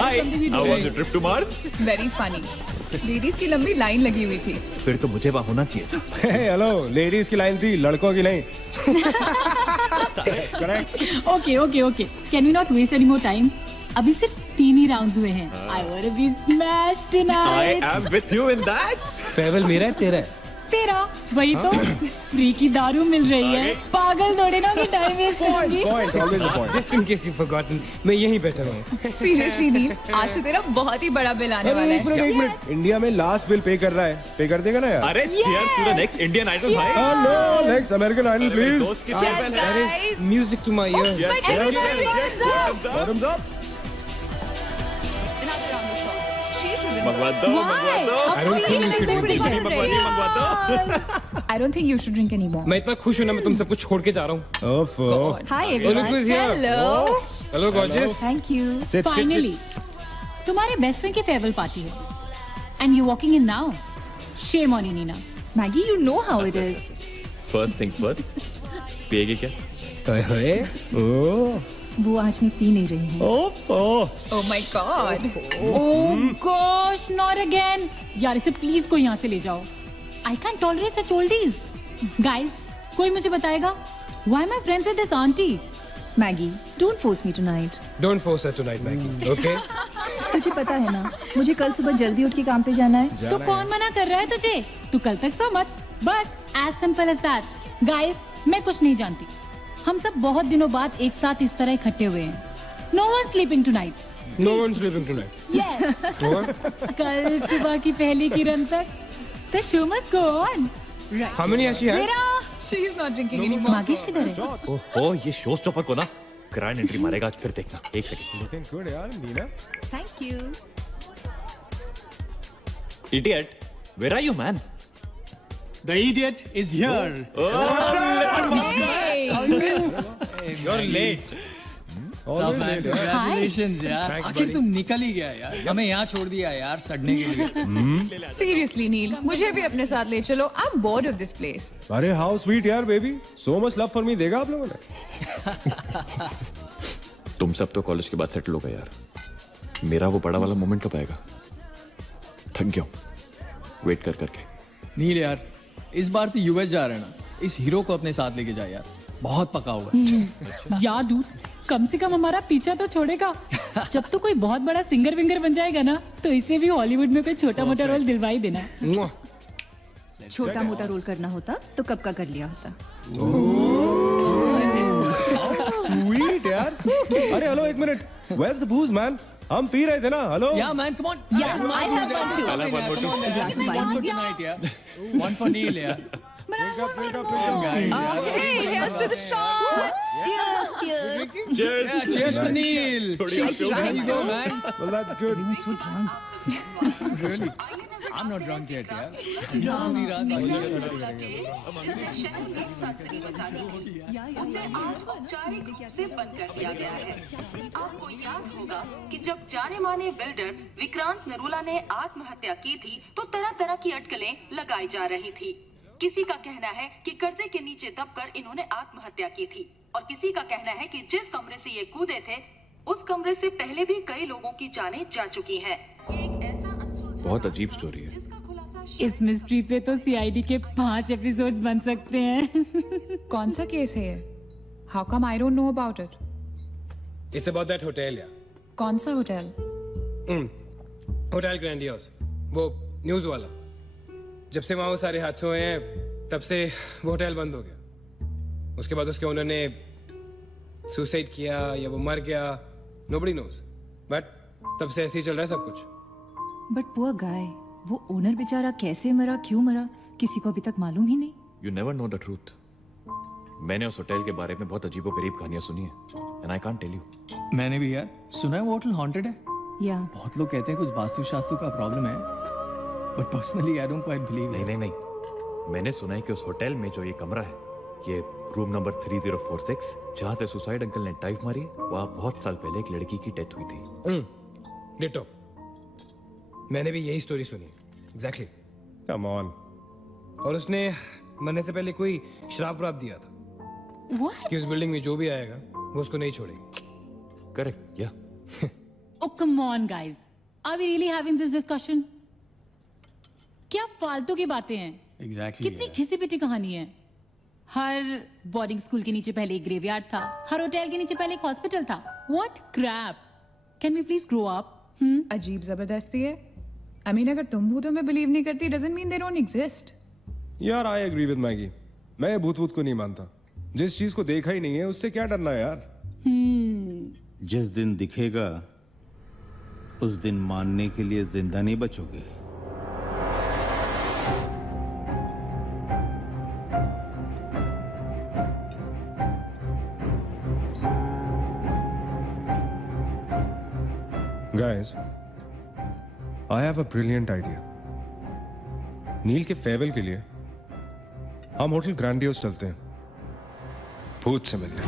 How was the trip to Mars? Very funny. Ladies की लंबी line लगी हुई थी। फिर तो मुझे वहाँ होना चाहिए था। हेलो, लेडीज की लाइन थी, लड़कों की नहीं। Okay. Can we not waste any more time? अभी सिर्फ 3 ही राउंड्स हुए हैं। I wanna be smashed tonight. I am with you in that. फेवल मेरा है तेरा है? तेरा वही तो फ्री की दारू मिल रही है। पागल थोड़े ना कि टाइम वेस्ट करूंगी। Point, always a point. Just in case you've forgotten, मैं यहीं बैठा हूँ। सीरियसली नील, आज तो तेरा बहुत ही बड़ा बिल आने वाला है। एक मिनट, इंडिया में लास्ट बिल पे कर रहा है, पे कर देगा ना यार? अरे cheers to the next Indian Idol भाई। Hello, next American Idol please. दोस्त की cheers That is music to my ears. Bottoms up. मंगवा दो। I don't think you should drink anymore. मैं इतना खुश हूँ ना, मैं तुम सबको छोड़ के जा रहा हूँ। Hi everyone. Hello. Hello gorgeous. Thank you. Finally, तुम्हारे बेस्ट फ्रेंड की फेयरवेल पार्टी है, and you walking in now. Shame on you, Nina. Maggie, you know how it is. First things first. पिएगी क्या? वो आज मैं पी नहीं रही हूँ। Oh my God. Oh gosh, not again. यार इसे प्लीज कोई यहाँ से ले जाओ। I can't tolerate such oldies. Guys, कोई मुझे बताएगा? Why am I friends with this auntie? Maggie, don't force me tonight. Don't force her tonight, Maggie. Okay? तुझे पता है ना, मुझे कल सुबह जल्दी उठ के काम पे जाना है। तो कौन मना कर रहा है तुझे? तू कल तक सो मत। बस as simple as that. Guys, मैं कुछ नहीं जानती। हम सब बहुत दिनों बाद एक साथ इस तरह इकट्ठे हुए हैं। No one sleeping tonight. No one sleeping tonight. Yes. What? कल सुबह की पहली किरण तक the show must go on. Right. How many has she had? मेरा She is not drinking anymore. मागिश किधर है? ओहो, ये शो स्टॉपर को ना ग्रैंड एंट्री मारेगा आज, फिर देखना। एक सेकंड। Looking good यार, Neena. Thank you. Idiot, where are you, man? The idiot is here. Hey. You're late. What's up, man? Congratulations यार। आखिर तुम निकल ही गया यार। हमें यहाँ छोड़ दिया यार सड़ने के लिए। Seriously, नील, मुझे भी अपने साथ ले चलो। I'm bored of this place. अरे how sweet यार baby. So much love for me देगा आप लोगों ने? तुम सब तो कॉलेज के बाद सेटल हो गए यार। मेरा वो बड़ा वाला मोमेंट कब आएगा? थक गया हूँ वेट कर करके। नील यार, इस बार तो यूएस जा रहे हैं ना, इस हीरो को अपने साथ लेके जा यार। बहुत पका हुआ है। यार दूर, कम से कम हमारा पीछा तो छोड़ेगा। जब तो कोई बहुत बड़ा सिंगर विंगर बन जाएगा ना, तो इसे भी हॉलीवुड में कोई छोटा मोटा रोल दिलवा ही देना। छोटा मोटा रोल करना होता तो कब का कर लिया होता। Sweet यार। अरे हेलो एक minute. Where's the booze man? हम पी रहे थे ना, hello. Yeah man, come on. Yeah, I have one too. I'll have one more too. One for tonight यार। One for Neil यार। Okay, here's to the shots. Cheers, cheers. Cheers. Yeah, cheers to Neil. She's There drunk. you go man. Well that's good. So drunk. Really? I'm not drunk yet यार। पूरी रात उसे आज औपचारिक रूप से बंद कर दिया गया है। आपको याद होगा कि जब जाने माने बिल्डर विक्रांत नरूला ने आत्महत्या की थी, तो तरह तरह की अटकलें लगाई जा रही थी। किसी का कहना है कि कर्जे के नीचे दबकर इन्होंने आत्महत्या की थी, और किसी का कहना है कि जिस कमरे से ये कूदे थे, उस कमरे से पहले भी कई लोगों की जानें जा चुकी हैं। एक ऐसा अनसुलझा बहुत अजीब स्टोरी है। जिसका खुलासा इस मिस्ट्री पे तो सीआईडी के 5 एपिसोड्स बन सकते हैं। कौन सा केस है ये? How come I don't know about it? It's about that hotel यार। कौन सा होटल? होटल ग्रैंडियोस, वो न्यूज वाला। जब से वहाँ वो सारे हादसे हुए हैं, तब से वो होटल बंद हो गया। उसके बाद उसके ओनर ने सुसाइड किया या वो मर गया, nobody knows. बट तब से ऐसे ही चल रहा है सब कुछ। But poor guy, वो ओनर बेचारा कैसे मरा, क्यों मरा, किसी को अभी तक मालूम ही नहीं। You never know the truth. मैंने उस होटल के बारे में बहुत अजीबोगरीब कहानियां सुनी है, and I can't tell you. मैंने भी यार सुना है वो होटल हॉन्टेड है। या बहुत लोग कहते हैं कुछ वास्तु शास्त्र का प्रॉब्लम है, but personally I don't quite believe. नहीं, मैंने सुना है कि उस होटल में जो ये कमरा है, ये रूम नंबर 3046, जहाँ से सुसाइड अंकल ने डाइव मारी, वहाँ बहुत साल पहले एक लड़की की डेथ हुई थी। डिटो, मैंने भी यही स्टोरी सुनी। एग्जैक्टली। Come on. और उसने मरने से पहले कोई श्राप व्राप दिया था कि उस बिल्डिंग में जो भी आएगा वो उसको नहीं छोड़ेगी। करेक्ट, या Oh, come on, guys. Are we really having this discussion? क्या फालतू की बातें हैं? Exactly. कितनी घिसी पिटी कहानी है. हर बोर्डिंग स्कूल के नीचे पहले एक ग्रेवयार्ड था. हर होटल के नीचे पहले एक हॉस्पिटल था. What crap? Can we please grow up? अजीब जबरदस्ती है. I mean, अगर तुम भूतों में बिलीव नहीं करती, doesn't mean they don't exist. यार आई एग्री विद मैगी. मैं भूत को नहीं मानता. जिस चीज को देखा ही नहीं है उससे क्या डरना है यार. जिस दिन दिखेगा उस दिन मानने के लिए जिंदा नहीं बचोगे. Guys, I have a brilliant idea. नील के फेयरवेल के लिए हम होटल ग्रैंडियोस चलते हैं भूत से मिलने.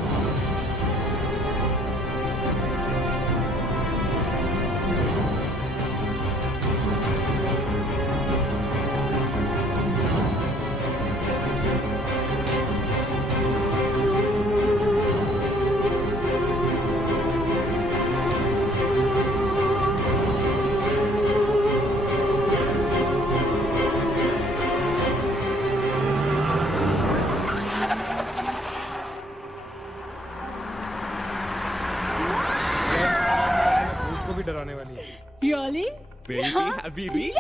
डराने वाली है. Really? Baby, happy week.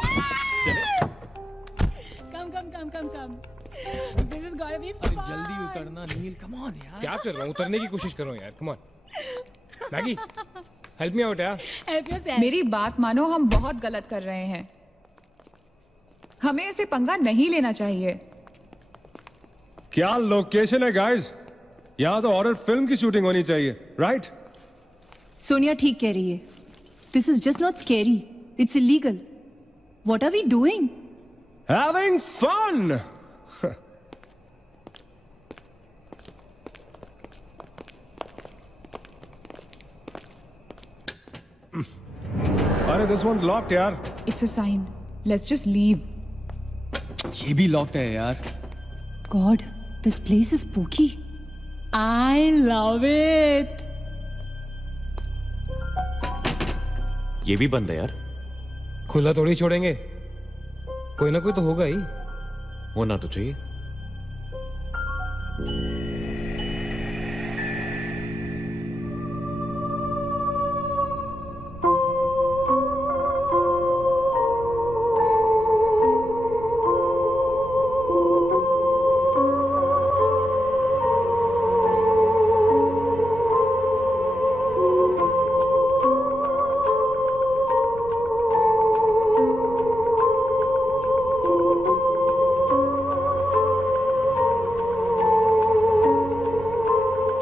Yes! Come. This is gonna be fun. जल्दी उतरना नील. Come on यार. क्या कर रहा हूँ? उतरने की कोशिश कर रहा हूँ यार. Come on. Maggi, help me out यार. Help yourself. मेरी बात मानो, हम बहुत गलत कर रहे हैं. हमें ऐसे पंगा नहीं लेना चाहिए. क्या लोकेशन है गाइस? यहाँ तो हॉरर फिल्म की शूटिंग होनी चाहिए, राइट? सोनिया ठीक कह रही है. This is just not scary. It's illegal. What are we doing? Having fun. अरे this one's locked यार. It's a sign. Let's just leave. ये भी लॉक्ड है यार. God, this place is spooky. I love it. ये भी बंद है यार. खुला थोड़ी छोड़ेंगे. कोई ना कोई तो होगा ही. होना तो चाहिए.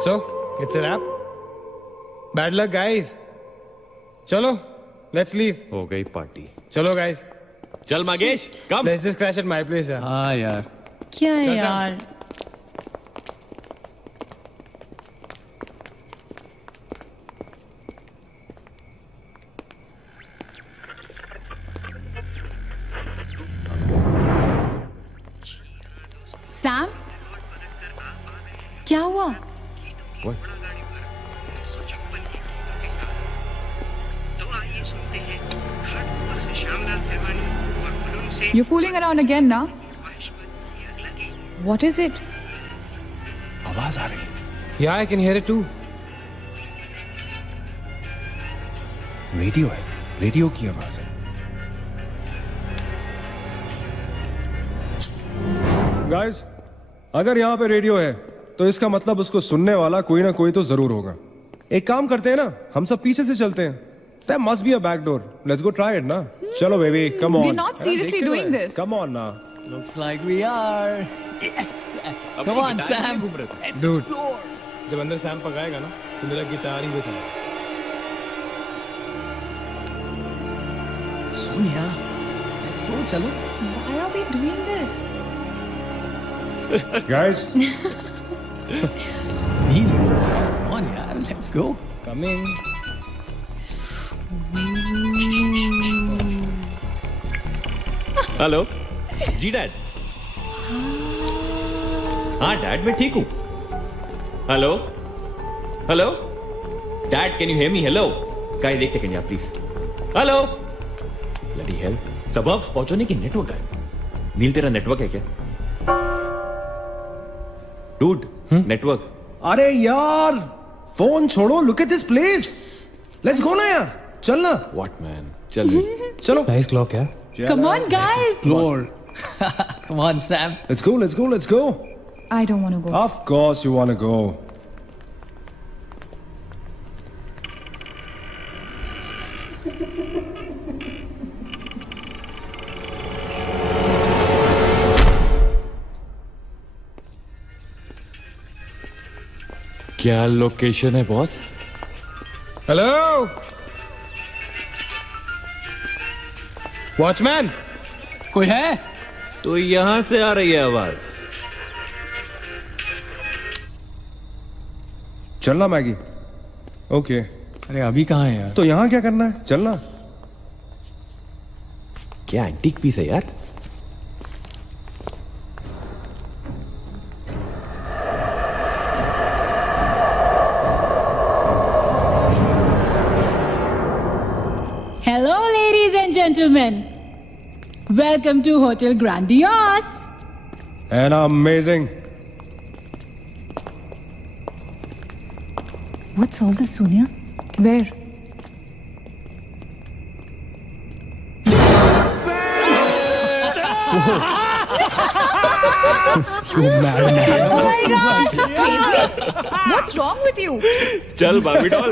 So, it's a wrap. Bad luck, guys. चलो, let's leave. हो गई पार्टी. चलो, guys. चल मागेश, come. Let's just crash at my place. यार. हाँ यार. क्या है चल, यार? सैम? क्या हुआ? What? You're fooling around again now? What is it? आवाज आ रही. Yeah, I can hear it too. Radio है. रेडियो की आवाज है. Guys, अगर यहाँ पे रेडियो है तो इसका मतलब उसको सुनने वाला कोई ना कोई तो जरूर होगा. एक काम करते हैं ना, हम सब पीछे से चलते हैं. There must be a back door. Let's go try it ना. चलो baby, come on. We're not seriously doing this. Come on ना. Looks like we are. Yes. Come on, Sam. Let's Dude. explore. जब अंदर Sam पकाएगा ना तो मेरा guitar ही बजाएगा. Sonia, let's go. चलो. Why are we doing this? Guys, Neil, come on यार, let's go. come in. Hello ji dad. हाँ डैड मैं ठीक हूँ. Hello hello dad can you hear me. Hello guys एक सेकंड यार प्लीज। हेलो ब्लडी हेल, सबब्स पहुंचने की नेटवर्क है। नील तेरा नेटवर्क है क्या? Dude network. अरे यार फोन छोड़ो, look at this place, let's go ना यार, चल ना। व्हाट मैन, चल चलो। नाइस क्लॉक है। Come on, guys. Explore. Come on, Sam. Let's go, let's go, let's go. I don't want to go. Of course you want to go. क्या location है boss? Hello watchman, कोई है? तो यहां से आ रही है आवाज। चलना मैगी। ओके अरे अभी कहाँ है यार? तो यहाँ क्या करना है, चलना। क्या एंटीक पीस है यार? Hello, ladies and gentlemen. Welcome to Hotel Grandiose. And amazing. What's all this, Sonia? Where? Oh my God! Crazy? What's wrong with you? चल बाबी doll.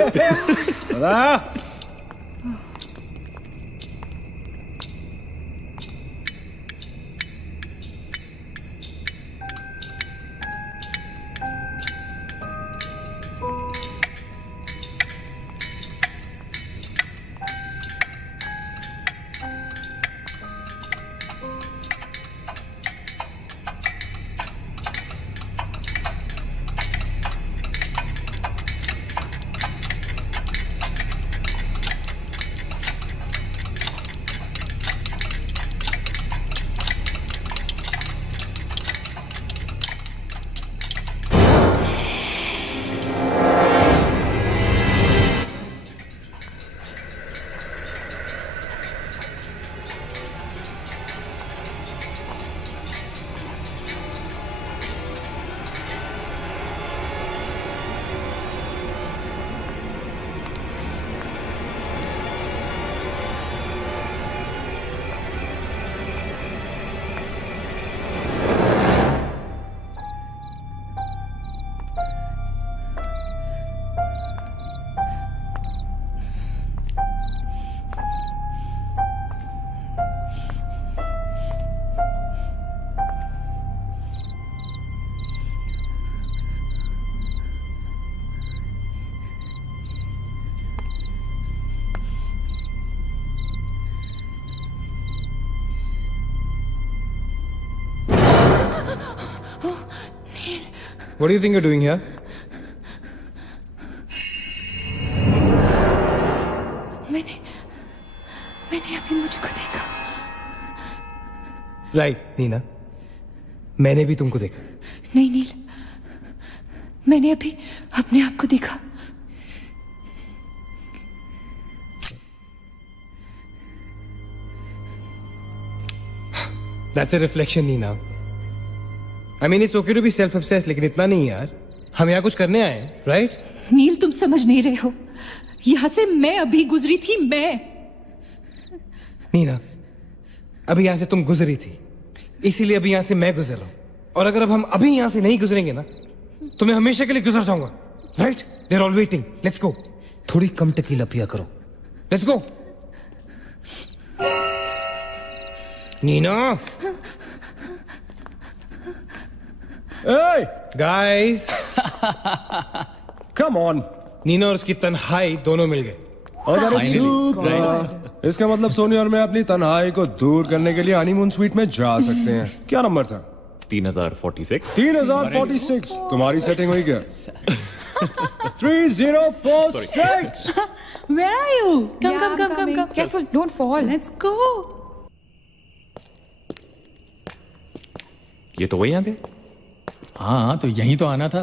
What do you think you're doing here? मैंने अभी मुझको देखा। Right Neena, मैंने भी तुमको देखा। नहीं नील, मैंने अभी अपने आप को देखा। That's a reflection, Neena. I mean, it's okay to be self-obsessed, लेकिन इतना नहीं यार। हम यहाँ कुछ करने आए हैं, right? नील तुम समझ नहीं रहे हो, यहाँ से मैं अभी गुजरी थी। मैं नीना, अभी यहाँ से तुम गुजरी थी, इसीलिए अभी यहाँ से मैं गुजर रहा हूँ। और अगर अब हम अभी यहाँ से नहीं गुजरेंगे ना, तो मैं हमेशा के लिए गुजर जाऊंगा। Right? They're all waiting. Let's go. थोड़ी कम टकीला पिया करो। Let's go. Neena. Hey guys, come on. Neena और उसकी तन्हाई दोनों मिल गए। इसका मतलब सोनिया और मैं अपनी तन्हाई को दूर करने के लिए हनीमून स्वीट में जा सकते हैं। क्या नंबर था? 3046। 3046। तुम्हारी सेटिंग हुई क्या? 3046। Where are you? Come, come, come, come, come. Careful, don't fall. Let's go. ये तो वही आ गए। हाँ तो यहीं तो आना था।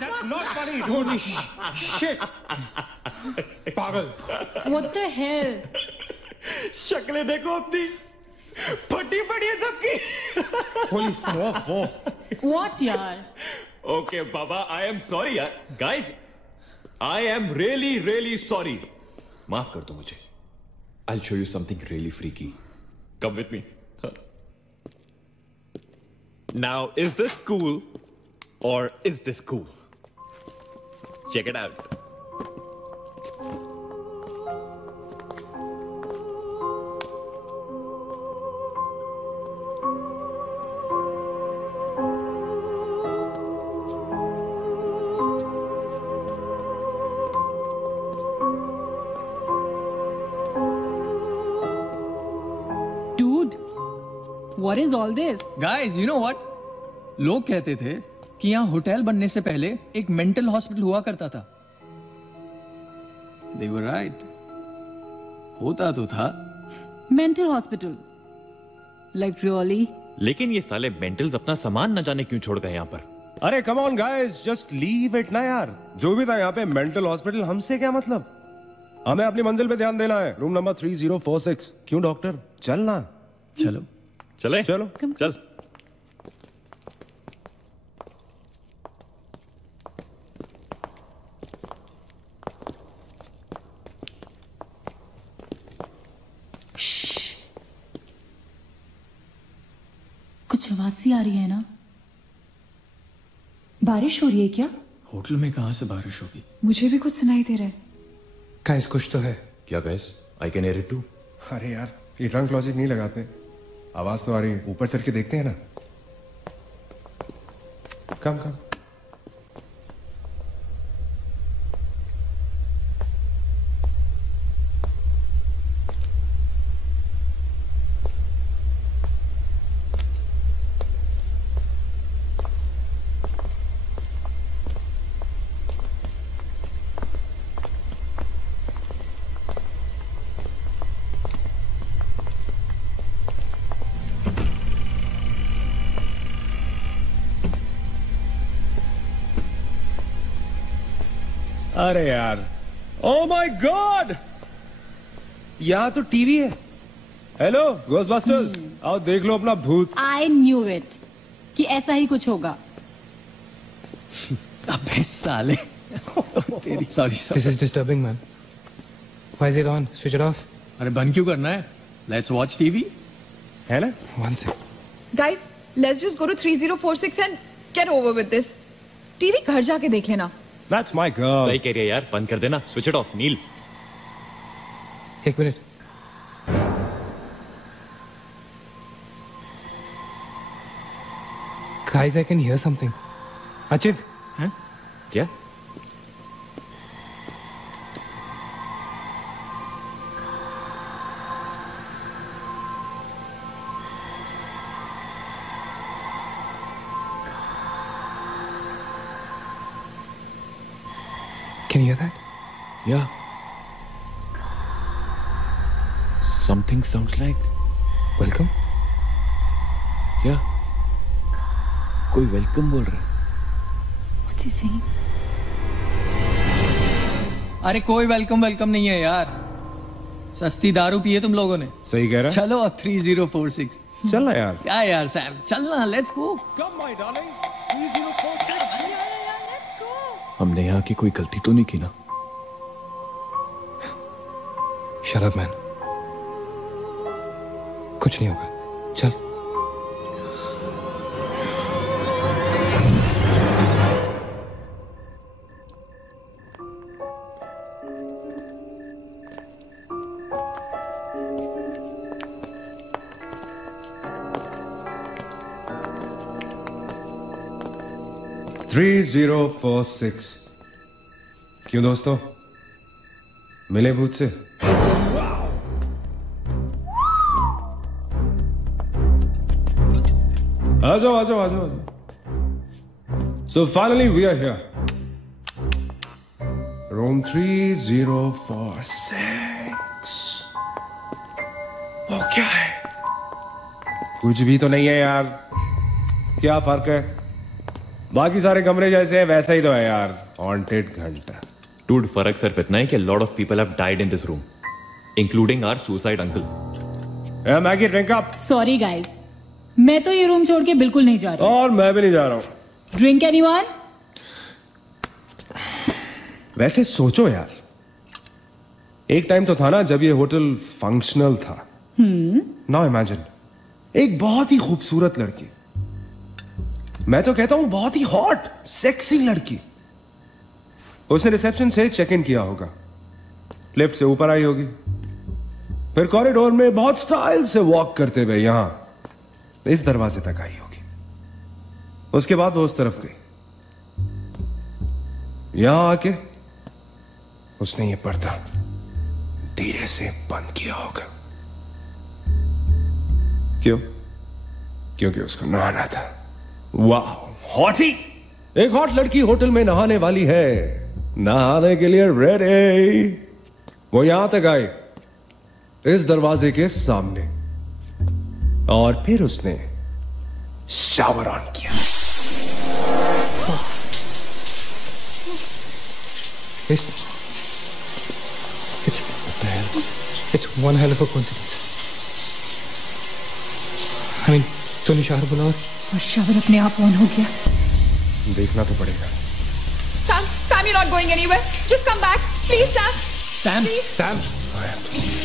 That's not funny, dude. Shit. पागल. What the hell? शक्लें देखो अपनी, फटी पड़ी है सबकी. Holy fuck. What यार? Okay, Baba, I am sorry यार. Guys, I am really sorry. माफ कर दो मुझे. I'll show you something really freaky. Come with me. Now, is this cool or is this cool? Check it out. What is all this? Guys, you know what? लोग कहते थे कि यहाँ hotel बनने से पहले एक मेंटल हॉस्पिटल हुआ करता था. They were right. होता तो था. Mental hospital. Like really? लेकिन ये साले मेंटल्स अपना सामान न जाने क्यों छोड़ गए यहाँ पर. अरे come on guys, just leave it ना यार. जो भी था यहाँ पे मेंटल हॉस्पिटल, हमसे क्या मतलब? हमें अपनी मंजिल पे ध्यान देना है. Room number 3046. क्यों डॉक्टर? चल ना. चलो. चले? चलो. चल. कुछ आवाज सी आ रही है ना? बारिश हो रही है क्या? होटल में कहां से बारिश होगी? मुझे भी कुछ सुनाई दे रहा है. गाइस कुछ तो है. क्या guys? I can hear it too. अरे यार, ये ड्रंक लॉजिक नहीं लगाते. आवाज तो आ रही है. ऊपर चढ़ के देखते हैं ना. कम. अरे यार, ओ माय गॉड, यहाँ तो टीवी है. हेलो घोस्टबस्टर्स, आओ देख लो अपना भूत. I knew it कि ऐसा ही कुछ होगा. अबे साले. तेरी sorry. This is disturbing, man. Why is it on? Switch it off. अरे बंद क्यों करना है? Let's watch TV. है ना? One sec. Guys, let's just go to 3046 and get over with this. TV घर जाके देख लेना. That's my girl. सही कह रही है यार. बंद कर देना. Switch it off, नील. एक minute. Guys, I can hear something. Achit. हैं? क्या? Can you hear that? Yeah. Something sounds like Welcome. Yeah. कोई वेलकम बोल रहा है. What's he saying? अरे कोई वेलकम नहीं है यार. सस्ती दारू पिए तुम लोगों ने. सही कह रहा है. चलो अब 3046. चल ना यार. क्या यार सैम, चलना. Let's go. Come my darling. 3046. हमने यहाँ की कोई गलती तो नहीं की ना? Shut up, man. कुछ नहीं होगा. चल. $3046. क्यों दोस्तों, मिले भूत से? आ जाओ. So finally we are here. Room 3046. वो क्या है? कुछ भी तो नहीं है यार. क्या फर्क है? बाकी सारे कमरे जैसे हैं वैसा ही तो है यार, हॉन्टेड घंटा। डूड, फर्क सिर्फ इतना है कि lot of people have died in this room, including our suicide uncle. Maggie drink up. Sorry guys, मैं तो ये रूम छोड़ के बिल्कुल नहीं जा रही। और मैं भी नहीं जा रहा हूँ। Drink anyone? वैसे सोचो यार, एक टाइम तो था ना जब ये होटल फंक्शनल था। नाउ इमेजिन, एक बहुत ही खूबसूरत लड़की, मैं तो कहता हूं बहुत ही हॉट सेक्सी लड़की, उसने रिसेप्शन से चेक इन किया होगा, लिफ्ट से ऊपर आई होगी, फिर कॉरिडोर में बहुत स्टाइल से वॉक करते हुए यहां इस दरवाजे तक आई होगी। उसके बाद वो उस तरफ गई, यहां आके उसने ये पर्दा धीरे से बंद किया होगा। क्यों? क्योंकि उसको नहाना था। वाह, हॉटी! एक हॉट लड़की होटल में नहाने वाली है, नहाने के लिए रेडी। वो यहां तक आई, इस दरवाजे के सामने, और फिर उसने शावर ऑन किया। It's one hell of a coincidence. I mean, तूने शावर बोला और शावर अपने आप ऑन हो गया। देखना तो पड़ेगा। Sam, you're not going anywhere. Just come back, please, Sam. Sam, please. Sam. I have to see.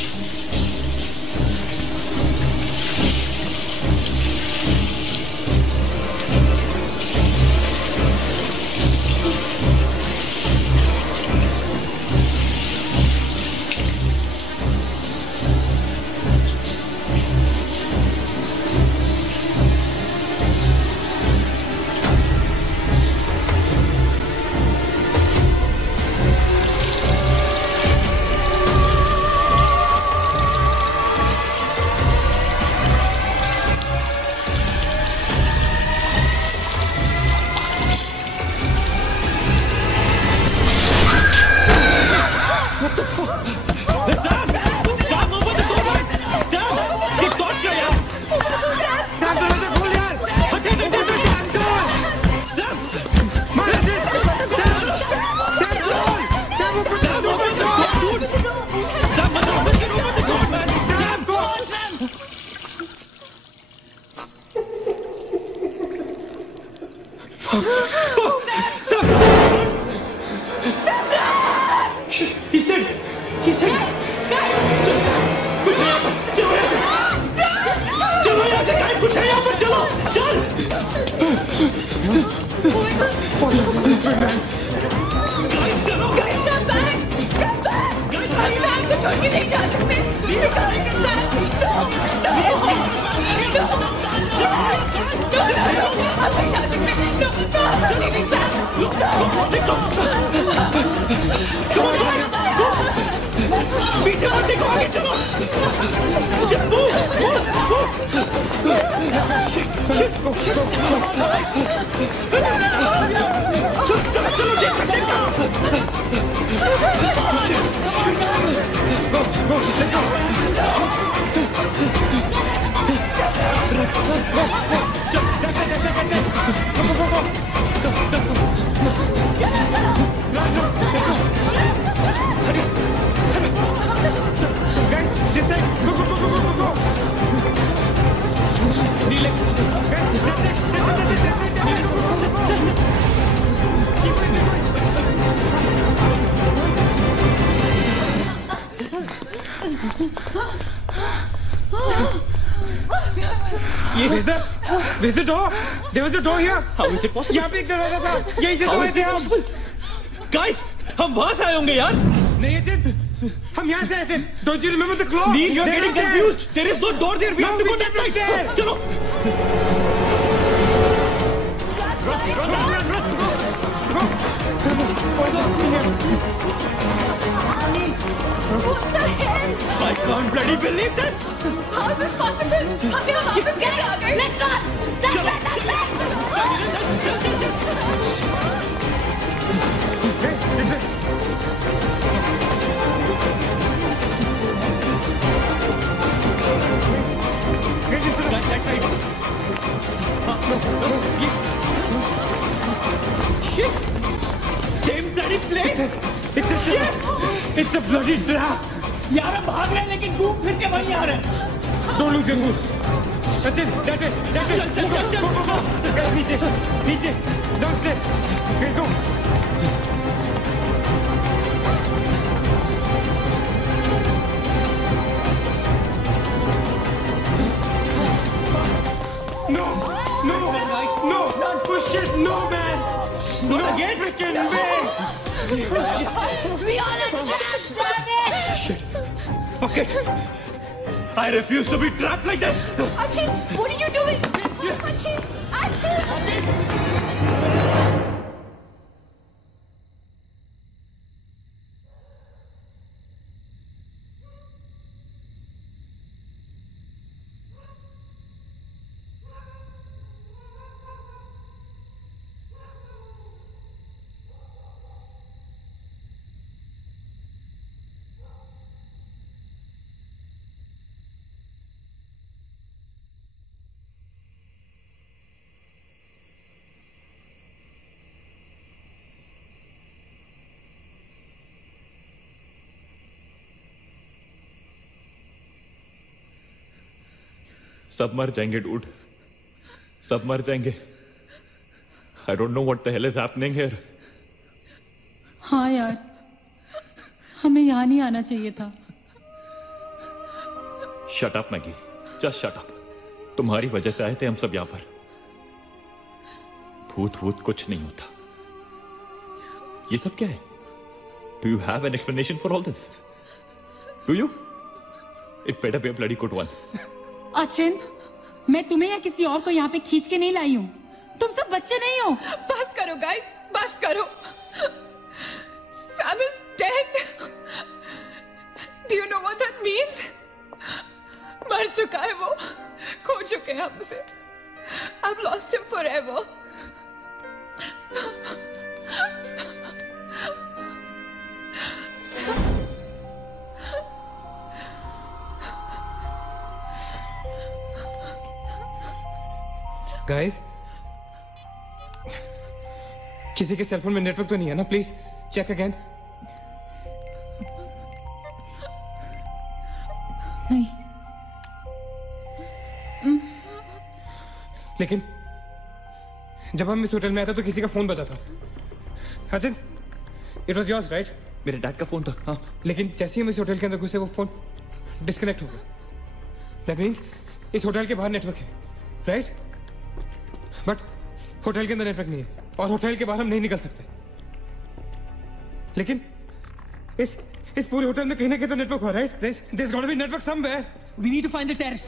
Is the door? There was a door here. How is it possible? यहाँ पे एक दरवाजा था, यहीं से तो आए थे हम। Guys, हम वहां से आए होंगे यार। नहीं अजित, हम यहाँ से आए थे। Don't you remember the clock? Neil, you're getting confused. There is no door there. We have to go that side. चलो। What the hell? I can't bloody believe that. How is this possible? हम यहाँ वापस कैसे आ गए? Let's run! It's a bloody trap. यार हम भाग रहे हैं लेकिन घूम फिर के वहीं आ रहे हैं। Don't lose your cool. Sachin, that way. Go. Guys, नीचे. Downstairs. Guys, go. No. Push it. No, man. Not again. Freaking way. We are a trap, damn it! Shit. Fuck it. I refuse to be trapped like this. Achin, what are you doing? Achin! सब मर जाएंगे dude, सब मर जाएंगे। I don't know what the hell is happening here. हाँ यार, हमें यहाँ नहीं आना चाहिए था। Shut up Maggi, just shut up. तुम्हारी वजह से आए थे हम सब यहाँ पर। भूत कुछ नहीं होता। ये सब क्या है? Do you have an explanation for all this? Do you? It better be a bloody good one. Achin, मैं तुम्हें या किसी और को यहाँ पे खींच के नहीं लाई हूँ। तुम सब बच्चे नहीं हो। बस करो गाइस, बस करो। Sam is dead. Do you know what that means? मर चुका है वो, खो चुके हैं हम उसे। I've lost him forever. Guys, किसी के सेलफोन में नेटवर्क तो नहीं है ना? Please check again. नहीं। लेकिन जब हम इस होटल में आए थे तो किसी का फोन बजा था। Achin, it was yours right? मेरे डैड का फोन था। हाँ, लेकिन जैसे ही हम इस होटल के अंदर घुसे वो फोन डिस्कनेक्ट हो गया। दैट मीन्स इस होटल के बाहर नेटवर्क है, राइट? बट होटल के अंदर नेटवर्क नहीं है और होटल के बाहर हम नहीं निकल सकते। लेकिन इस पूरे होटल में कहीं ना कहीं तो नेटवर्क हो, right? There's got to be network somewhere. We need to find the terrace.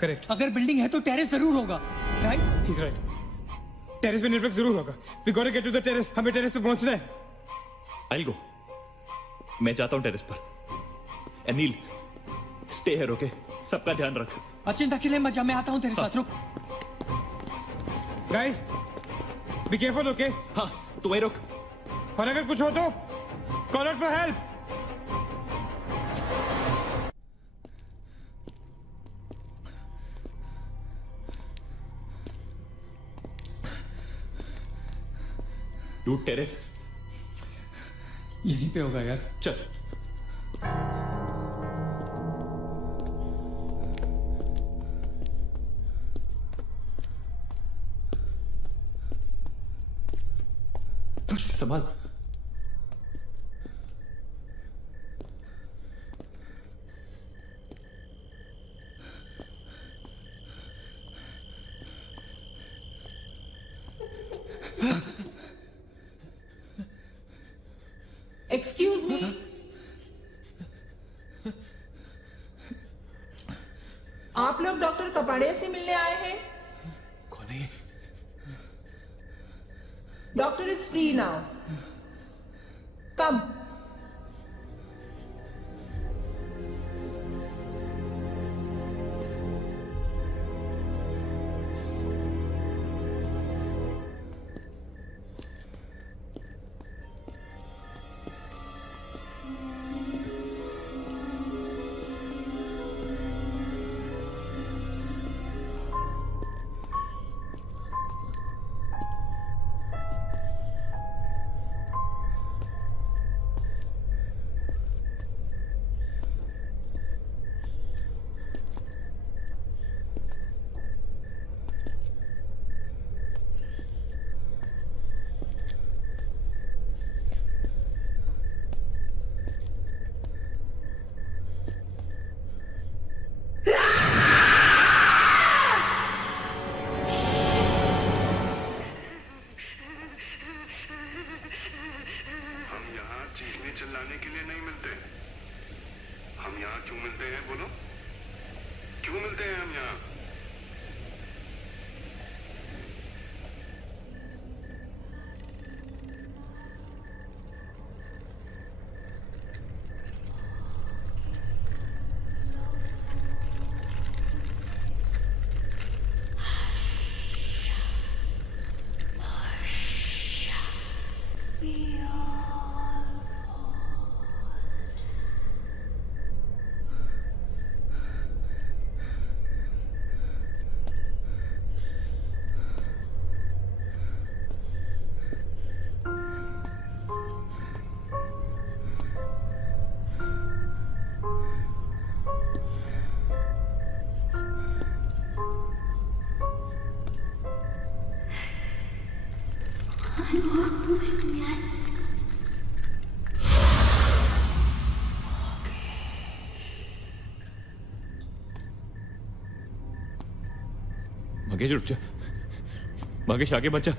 Correct. अगर बिल्डिंग है तो टेरेस जरूर होगा, right? He's right. टेरेस पे नेटवर्क जरूर होगा। We got to get to the terrace. हमें टेरेस पे पहुंचना है। I'll go. मैं जाता हूँ टेरेस पर। Anil, stay here, okay? सबका ध्यान रख। अचिंता के लिए मजा, मैं आता हूँ तेरे साथ, रुक। Guys, be careful, okay? हाँ, तू वहीं रुक। और अगर कुछ हो तो call out for help. Dude, terrace यहीं पे होगा यार। चल। संभाल। एक्सक्यूज मी, आप लोग डॉक्टर कपाड़िया से मिलने आए हैं? कौन है ये? Doctor is free now. Come. चीखने चिल्लाने के लिए नहीं मिलते। हम यहाँ क्यों मिलते हैं बोलो? क्यों मिलते हैं हम यहाँ? मगेश रुक जा, मगेश आगे मत जा।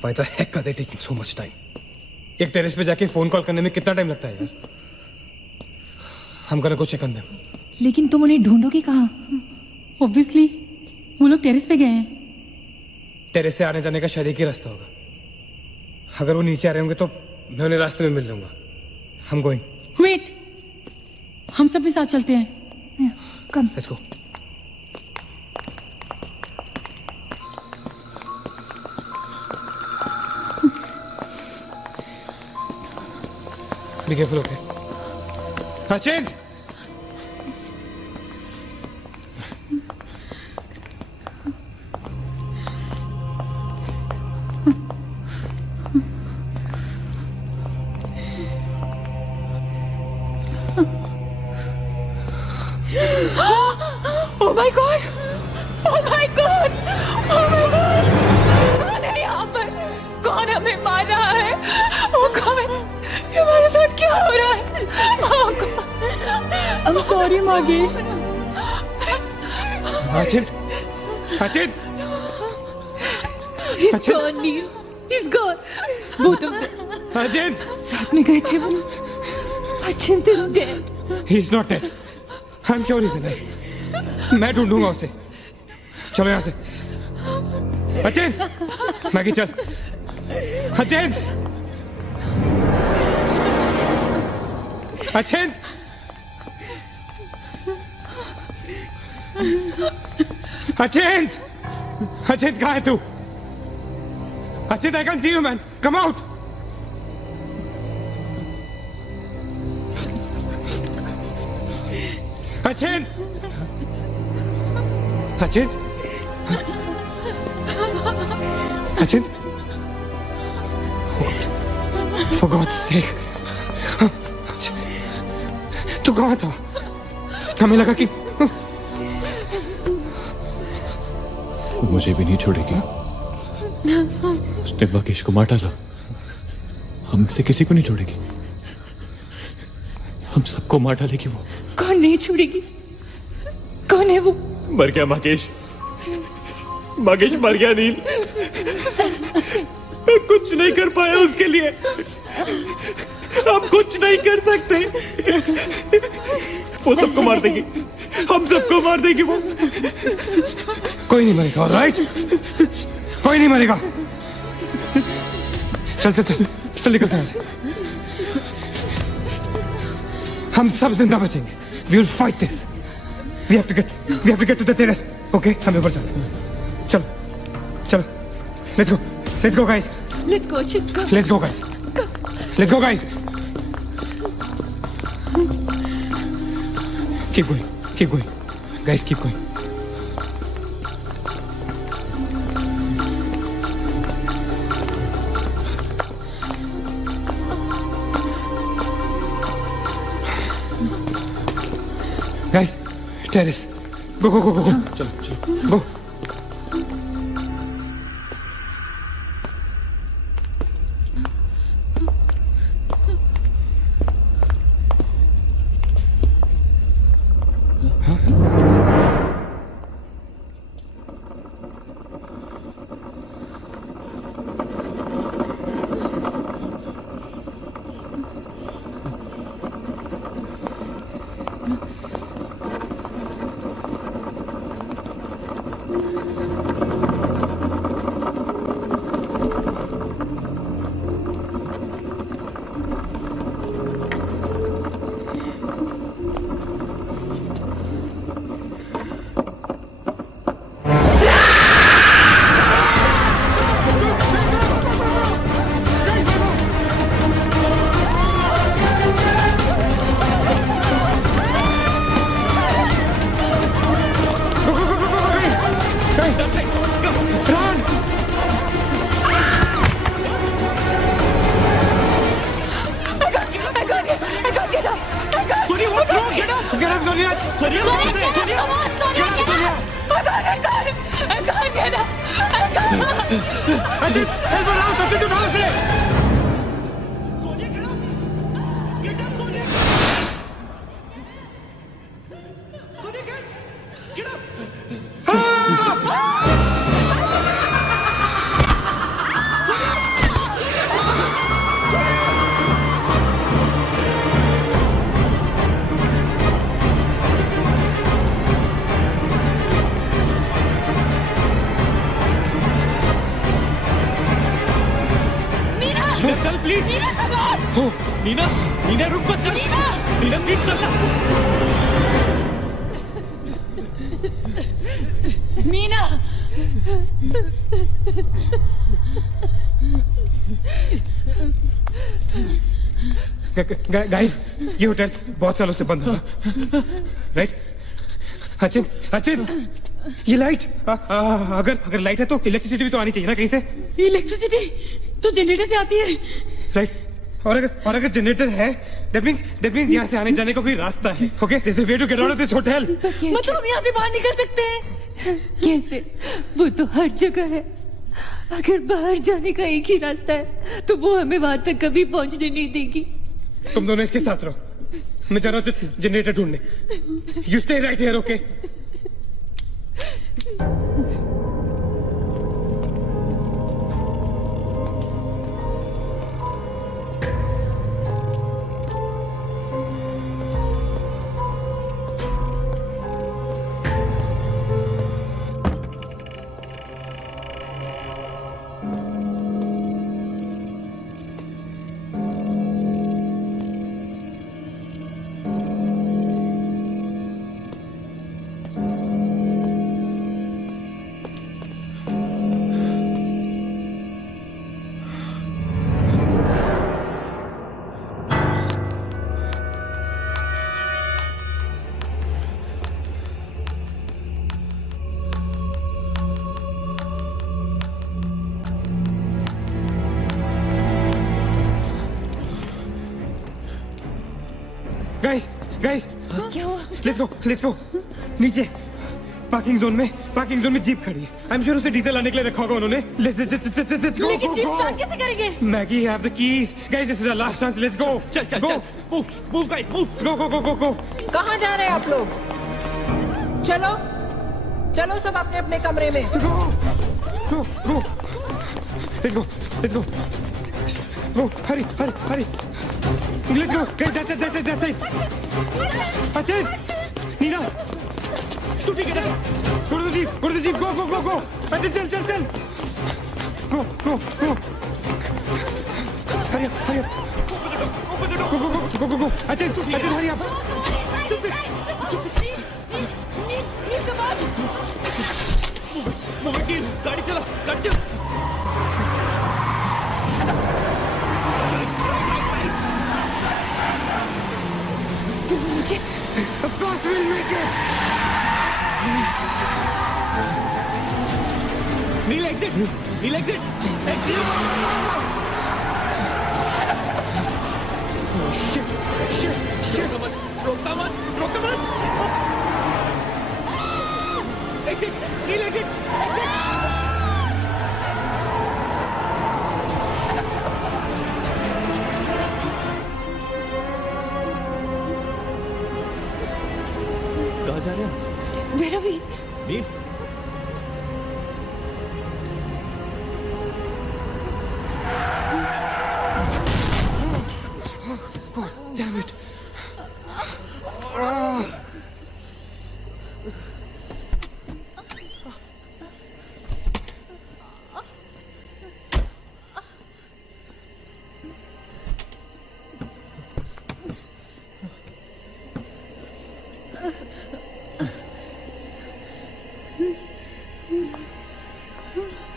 Why the heck are they taking so much time? एक टेरेस पे जाके फोन कॉल करने में कितना टाइम लगता है यार? हम गो चेक ऑन देम। लेकिन तुम उन्हें ढूंढोगे कहाँ? ऑब्वियसली वो लोग टेरेस पे गए हैं। टेरेस से आने जाने का शायद एक ही रास्ता होगा। अगर वो नीचे आ रहे होंगे तो मैं उन्हें रास्ते में मिल लूंगा। हम गोइंग। वेट, हम सब भी साथ चलते हैं। Come. Let's go. Be careful, okay? Sachin! Oh my God! Oh my God! Oh my God! कौन है यहाँ पर? कौन हमें मार रहा है? Oh God! हमारे साथ क्या हो रहा है? Oh God! I'm sorry, Magesh. Sachin! Sachin! He's gone, Neil. He's gone. Both of them. Sachin! साथ में गए थे वो। Sachin is dead. He's not dead. I'm sure he's alive. मैं ढूंढूंगा उसे। चलो यहाँ से। सचिन! मैगी चल। अचिंत! अचिंत! अचिंत! अचिंत कहाँ है तू? अचिंत, I can't see you, man. Come out. अचिंत! अचिंत! अचिंत! For God's sake. तू कहाँ था? हमें लगा कि मुझे भी नहीं छोड़ेगी। उसने मकेश को मार डाला। हम में से किसी को नहीं छोड़ेगी। हम सबको मार डालेगी वो। कौन नहीं छोड़ेगी? कौन है वो? मर गया मकेश। मकेश मर गया नील। मैं कुछ नहीं कर पाया उसके लिए। हम कुछ नहीं कर सकते। वो सबको मार देगी। हम सबको मार देगी वो। कोई नहीं मरेगा, ऑलराइट? कोई नहीं मरेगा। चल चल चल चल निकलते हैं यहाँ से। हम सब जिंदा बचेंगे। We will fight this. We have to get to the terrace. Okay? हमें ऊपर चलो। चलो चलो। Let's go. Let's go, guys. Let's go, Chitka. Let's go, guys. Let's go, guys. Keep going. Keep going. Guys, keep going. Guys, terrace. Go, go, go, go, go. चलो चलो। Go. Guys, ये hotel बहुत सालों से बंद है, right? अचिंत, ये light, अगर लाइट है तो इलेक्ट्रिसिटी भी तो आनी चाहिए ना कहीं से। इलेक्ट्रिसिटी तो जनरेटर से आती है, राइट? और अगर जनरेटर है, that means यहाँ से आने जाने का कोई रास्ता है। Okay, there's a way to get out of this hotel. मतलब हम यहाँ से बाहर निकल सकते हैं? कैसे? वो तो हर जगह है। अगर बाहर जाने का एक ही रास्ता है तो वो हमें वहां तक कभी पहुंचने नहीं देगी। तुम दोनों इसके साथ रहो, मैं जा रहा हूँ जनरेटर ढूंढने। You stay right here, okay? Guys क्या हुआ? लेट्स गो नीचे पार्किंग जोन में जीप खड़ी है। आई एम श्योर उसे डीजल लाने के लिए रखा होगा उन्होंने। लेट्स गो लेकिन जीप स्टार्ट कैसे करेंगे? Maggie have the keys. Guys this is our last chance. Let's go. चल मूव गाइस मूव। गो। कहाँ जा रहे हैं आप लोग? चलो सब अपने अपने कमरे में। Go let's go Hari let's go guys. That's it अच्छा नीना तू ठीक है? go to the jeep go अच्छा चल go hurry up go अच्छा hurry up वो वकील गाड़ी चला Of course we'll make it. Kneel exit. Exit. Oh shit. रोकता मत. Exit. Kneel exit. कहाँ जा रहे हैं? भैरवी। नील Damn it.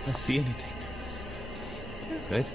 Can't see anything. Guys?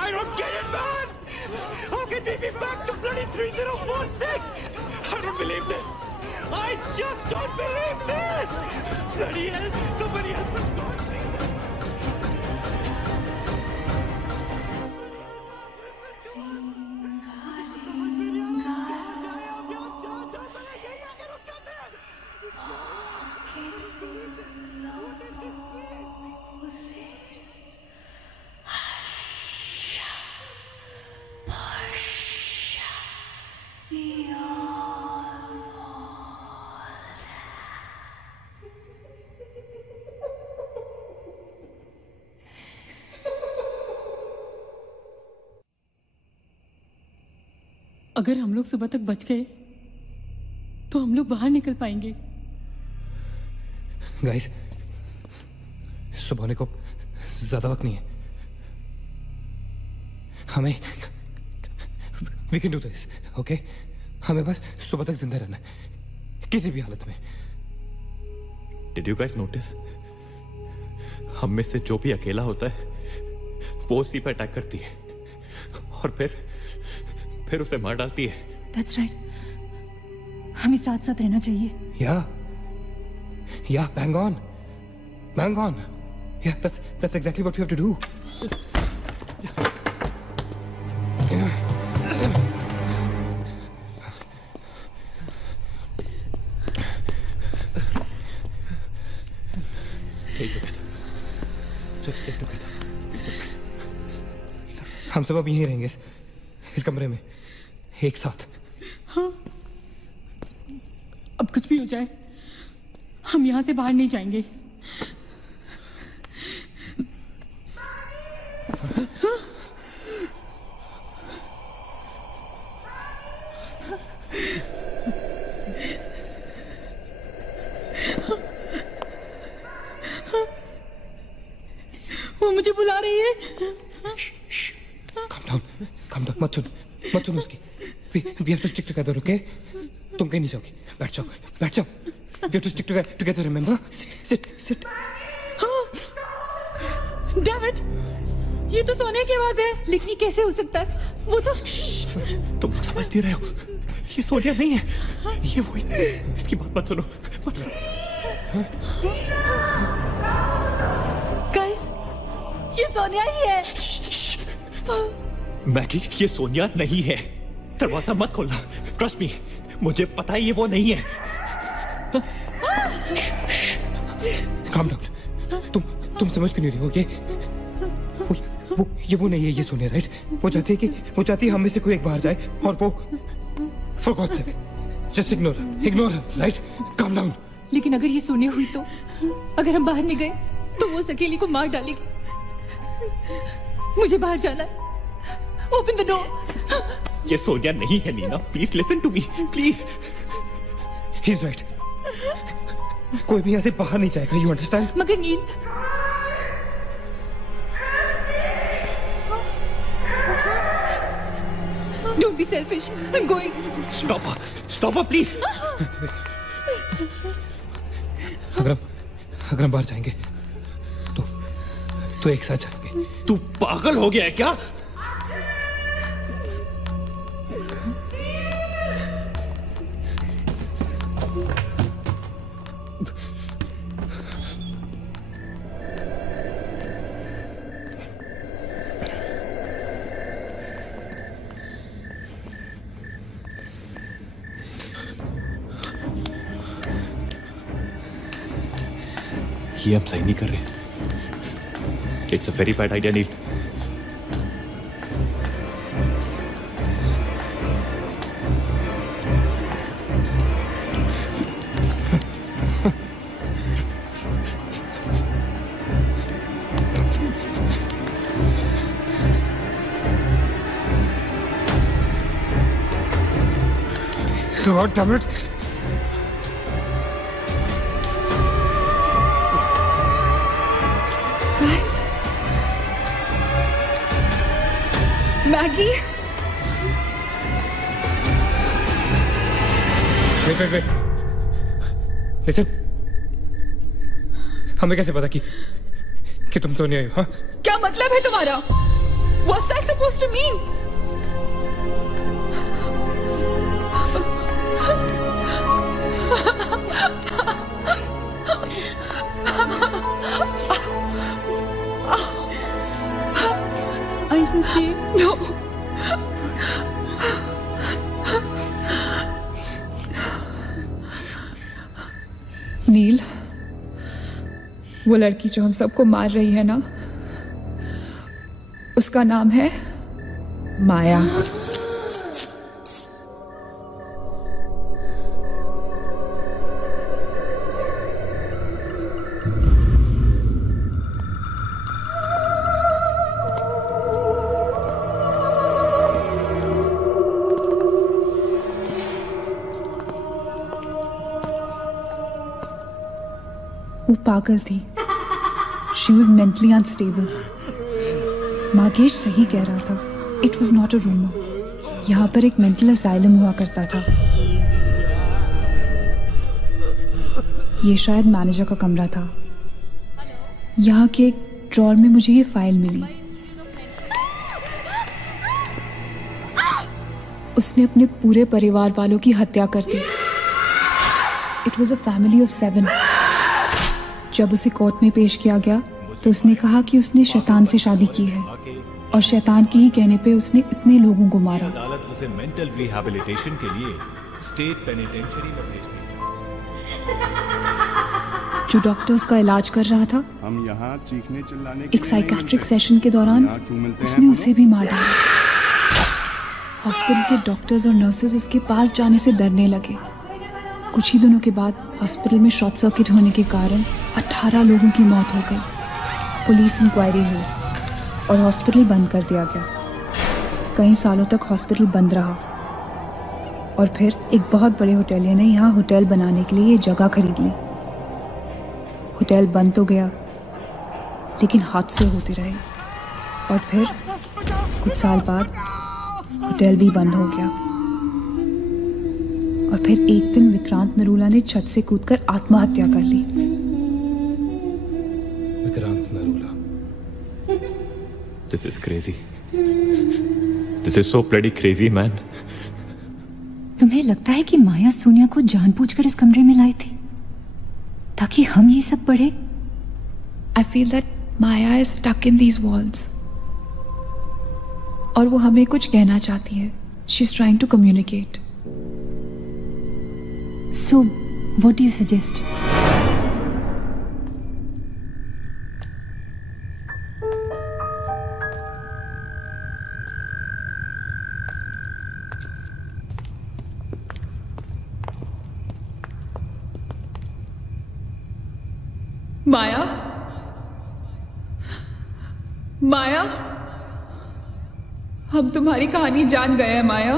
I don't get it, man! How can we be back to bloody 3046? I don't believe this! I just don't believe this! Bloody hell! Somebody help us, God, please! अगर हम लोग सुबह तक बच गए तो हम लोग बाहर निकल पाएंगे। गाइस सुबह होने को ज्यादा वक्त नहीं है। हमें we can do this, okay? हमें बस सुबह तक जिंदा रहना है किसी भी हालत में। Did you guys notice? हम में से जो भी अकेला होता है वो उसी पर अटैक करती है और फिर उसे मार डालती है। That's right. हमें साथ साथ रहना चाहिए। Yeah, bang on. Yeah, that's exactly what we have to do. Stay together. Just stay together. हम सब अब यहीं रहेंगे इस कमरे में एक साथ। हाँ, अब कुछ भी हो जाए हम यहाँ से बाहर नहीं जाएंगे। वो मुझे बुला रही है। मत सुन उसकी। We have to stick together, okay? तुम कहीं नहीं जाओगी। बैठ जाओ। We have to stick together, remember? Sit. Damn it! ये तो सोने की आवाज है। लेकिन ये कैसे हो सकता है? वो तो तुम समझ नहीं रहे हो, ये सोनिया नहीं है, ये वही। इसकी बात मत सुनो। गाइस, ये सोनिया ही है। मैगी, ये सोनिया नहीं है। दरवाजा मत खोलना। ट्रस्ट मी, मुझे पता है ये वो नहीं है। Calm down। तुम समझ क्यों नहीं रही हो? ये वो नहीं है, ये सोनिया, राइट? वो चाहती है हम में से कोई एक बाहर जाए और वो for God's sake, just ignore her, right? Calm down। लेकिन अगर ये सोनिया हुई तो अगर हम बाहर नहीं गए तो वो अकेली को मार डालेगी। मुझे बाहर जाना है। Open the door। ये सोनिया नहीं है Nina, please listen to me, please. He's right। कोई भी यहाँ से बाहर नहीं जाएगा, you understand? मगर नील, don't be selfish। I'm going। Stop her, please। अगर हम बाहर जाएंगे तो एक साथ जाएंगे। तू पागल हो गया है क्या? ये हम सही नहीं कर रहे। It's a very bad idea Neel. God damn it! Maggie, wait। Listen, हमें कैसे पता कि तुम सोनिया हो? हाँ? क्या मतलब है तुम्हारा? What's that supposed to mean? Are you okay? No। नील, वो लड़की जो हम सबको मार रही है ना, उसका नाम है माया। वो पागल थी। She was mentally unstable। मागेश सही कह रहा था। It was not a rumor। यहाँ पर एक मेंटल असाइलम हुआ करता था। ये शायद मैनेजर का कमरा था। यहाँ के एक ड्रॉर में मुझे ये फाइल मिली। उसने अपने पूरे परिवार वालों की हत्या कर दी। It was a family of 7। जब उसे कोर्ट में पेश किया गया तो उसने कहा कि उसने शैतान से शादी की है और शैतान के ही कहने पे उसने इतने लोगों को मारा। अदालत उसे मेंटल रिहैबिलिटेशन के लिए स्टेट पेनिटेंशियरी में भेज दी। जो डॉक्टर उसका इलाज कर रहा था, हम यहाँ चीखने चिल्लाने एक साइकेट्रिक सेशन के दौरान उसने उसे भी मार डाला। हॉस्पिटल के डॉक्टर्स और नर्सेज उसके पास जाने से डरने लगे। कुछ ही दिनों के बाद हॉस्पिटल में शॉर्ट सर्किट होने के कारण 18 लोगों की मौत हो गई। पुलिस इंक्वायरी हुई और हॉस्पिटल बंद कर दिया गया। कई सालों तक हॉस्पिटल बंद रहा और फिर एक बहुत बड़े होटेलियर ने यहाँ होटल बनाने के लिए ये जगह खरीद ली। होटल बंद तो गया लेकिन हादसे होते रहे और फिर कुछ साल बाद होटल भी बंद हो गया। और फिर एक दिन विक्रांत नरूला ने छत से कूदकर आत्महत्या कर ली। Vikrant Narula. This is crazy. This is so bloody crazy, man. तुम्हें लगता है कि माया सोनिया को जानबूझकर इस कमरे में लाई थी ताकि हम ये सब पढ़े? I feel that Maya is stuck in these walls. और वो हमें कुछ कहना चाहती है। She's trying to communicate. So, what do you suggest? माया, माया, हम तुम्हारी कहानी जान गए हैं माया।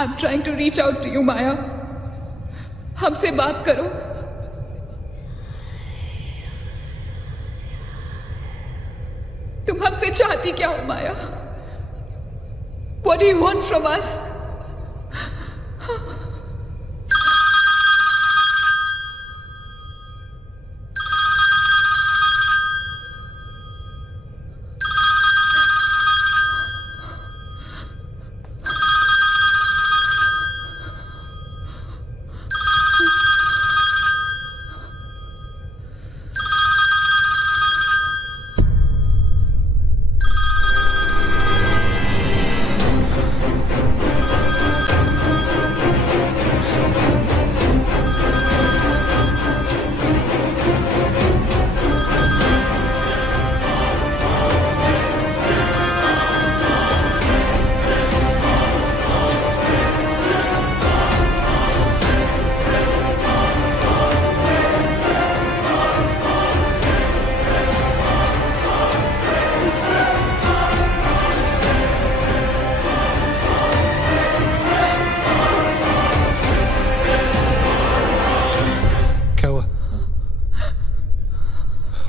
I'm trying to reach out to you, माया। हमसे बात करो। तुम हमसे चाहती क्या हो माया? What do you want from us?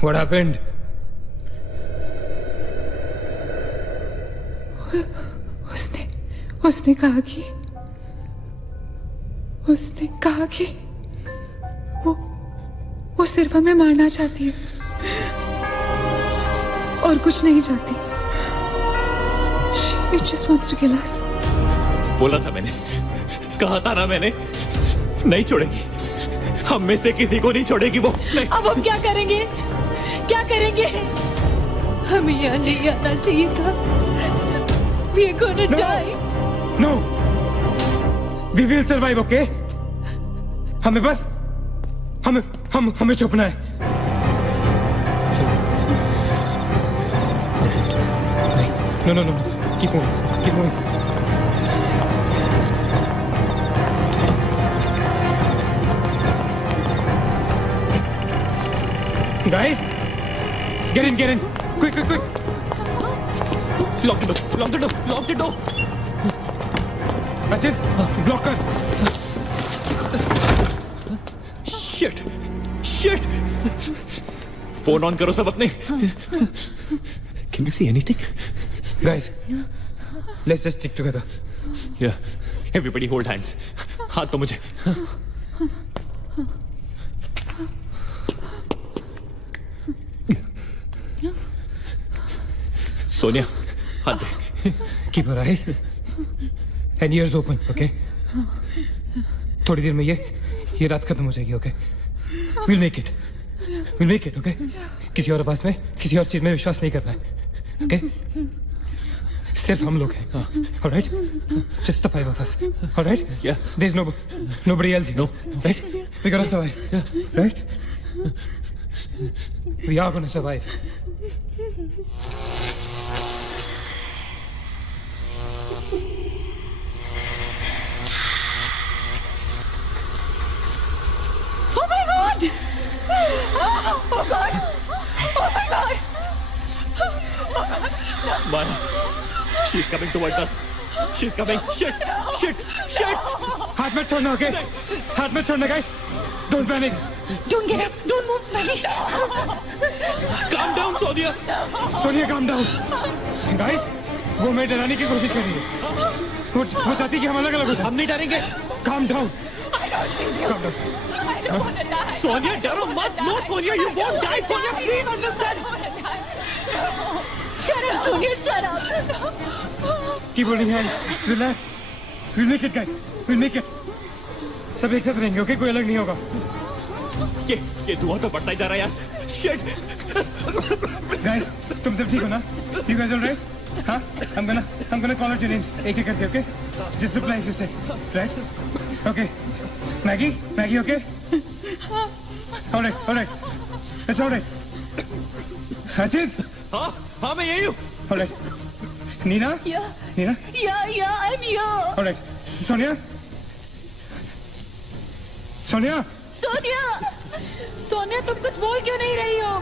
What happened? उसने कहा कि वो सिर्फ हमें मारना चाहती है और कुछ नहीं चाहती। She just wants to kill us. बोला था मैंने, कहा था ना मैंने, नहीं छोड़ेगी, हम में से किसी को नहीं छोड़ेगी वो। नहीं। अब हम क्या करेंगे? क्या करेंगे? हमें यहाँ नहीं आना चाहिए था। We are gonna die. No. We will survive, okay? हमें बस हमें छुपना है। No. Keep moving. Guys, get in. Quick. Lock the door. Rachit, block कर। Shit. फोन ऑन करो सब अपने। Can you see anything? Guys, let's just stick together. Yeah. Everybody hold hands. हाथ तो मुझे। सोनिया, हाथ दे। Keep your eyes and ears open, okay? थोड़ी देर में ये रात खत्म हो जाएगी, okay? We'll make it, okay? किसी और आवाज में, किसी और चीज में विश्वास नहीं करना है, okay? सिर्फ हम लोग हैं, all right? Just the 5 of us, all right? Yeah. There's nobody else here, no, right? We gotta survive, right? We are gonna survive. Oh my God! Oh God! Oh my God! Maya, she's coming towards us. She's coming. Shit! हाथ मत छोड़ना, okay? हाथ मत छोड़ना, guys. Don't panic. Don't get up. Don't move, Maggie. Calm down, Sonia. Sonia calm down. Guys, वो हमें डराने की कोशिश कर रही है। वो चाहती कि हम अलग अलग हो जाएं। हम नहीं डरेंगे। Calm down. I know she's your. Calm down. I don't want to die. Sonia, डरो मत। No, Sonia, you won't die. Sonia, please understand. Shut up, Sonia. Shut up. Keep holding hands. Relax. We'll make it, guys. We'll make it. सब एक साथ रहेंगे, okay? कोई अलग नहीं होगा। ये धुआं तो बढ़ता ही जा रहा है यार। Shit. Guys, तुम सब ठीक हो ना? You guys all right? हाँ? I'm gonna call out your names एक एक करके, okay? Just reply if you say, right? Okay. Maggie, okay? All right. It's all right. Ajit. हाँ मैं यही हूँ। All right. Nina? Yeah. Nina? Yeah, I'm here. All right. Sonia? Sonia तुम कुछ बोल क्यों नहीं रही हो?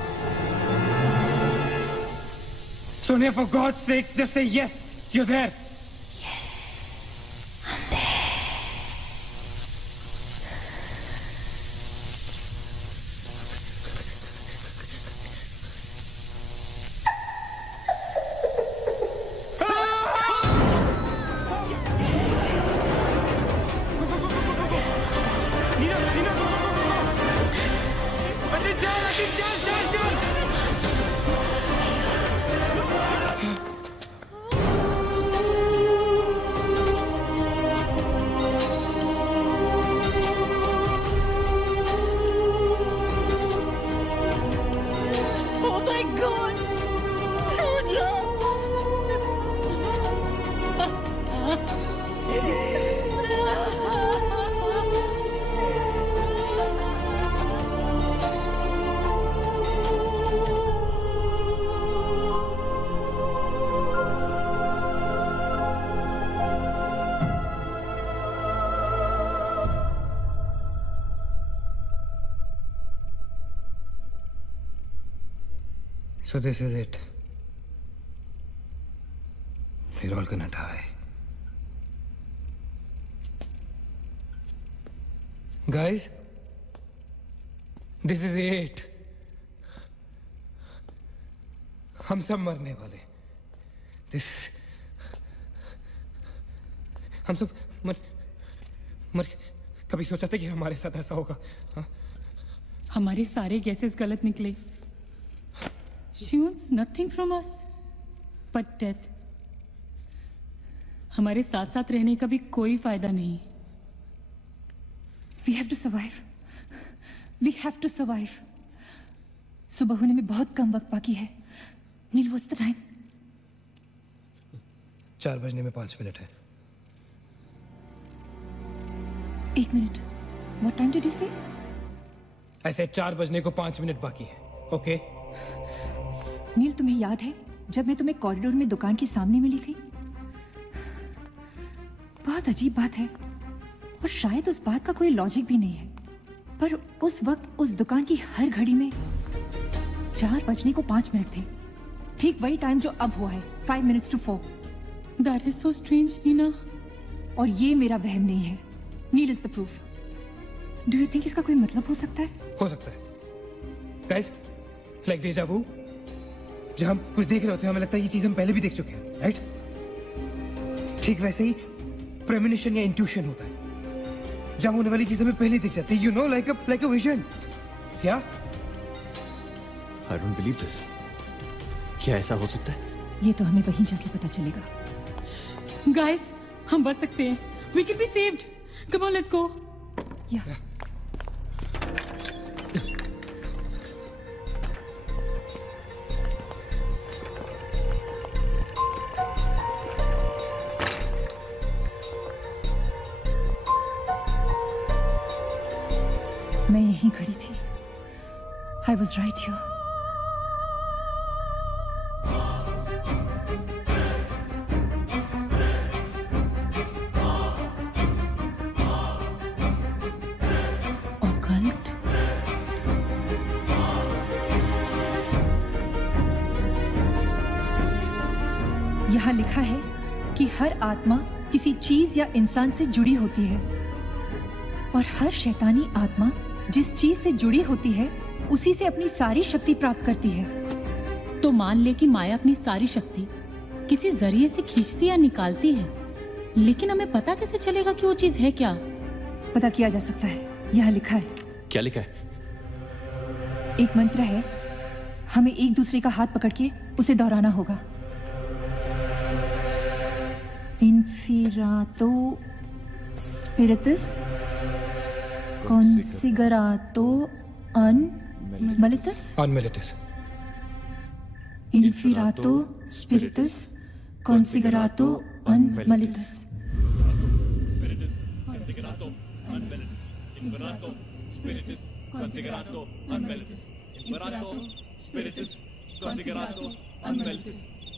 Sonia, for God's sake, just say yes. You're there. Oh my God. So this is it. We're all gonna die. Guys, this is it. हम सब मरने वाले। This is... हम सब मर कभी सोचा था कि हमारे साथ ऐसा होगा? हाँ? हमारे सारे गैसेस गलत निकले। She wants nothing from us but death. हमारे साथ साथ रहने का भी कोई फायदा नहीं। We have to survive. We have to survive. सुबह होने में बहुत कम वक्त बाकी है। नील, what's the time? 4 बजने में 5 मिनट है। 1 minute. What time did you say? ऐसे 4 बजने को 5 मिनट बाकी है। ओके? नील, तुम्हें याद है जब मैं तुम्हें कॉरिडोर में दुकान के सामने मिली थी? बहुत अजीब बात है और शायद उस बात का कोई लॉजिक भी नहीं है, पर उस वक्त उस दुकान की हर घड़ी में 4 बजने को 5 मिनट थे। ठीक वही टाइम जो अब हुआ है, 5 minutes to 4. That is so strange, Neena. और ये मेरा वहम नहीं है। Neil is the proof. Do you think इसका कोई मतलब हो सकता है? हो सकता है। गाइस, लाइक डेजा वू, जब हम कुछ देख रहे होते हैं हमें लगता है ये चीज हम पहले भी देख चुके हैं, राइट? ठीक वैसे ही प्रेमोनिशन या इंट्यूशन होता है, जब होने वाली चीज हमें पहले दिख जाती है, you know, like a vision. या I don't believe this. क्या ऐसा हो सकता है? ये तो हमें वहीं जाके पता चलेगा। गाइस, हम बच सकते हैं। We can be saved. Come on, let's go. Yeah. मैं यहीं खड़ी थी। I was right here. Occult? यहाँ लिखा है कि हर आत्मा किसी चीज या इंसान से जुड़ी होती है और हर शैतानी आत्मा जिस चीज से जुड़ी होती है उसी से अपनी सारी शक्ति प्राप्त करती है। तो मान ले कि माया अपनी सारी शक्ति किसी जरिए से खींचती या निकालती है, लेकिन हमें पता कैसे चलेगा कि वो चीज है क्या? पता किया जा सकता है, यहाँ लिखा है। क्या लिखा है? एक मंत्र है, हमें एक दूसरे का हाथ पकड़ के उसे दोहराना होगा। इन्फिरातो स्पिरिटस कॉन्सिगरातो अनमिलिटस। Inferato spiritus considerato unmelitus. Considerato unmelitus. Inferato spiritus considerato unmelitus. Inferato spiritus considerato unmelitus.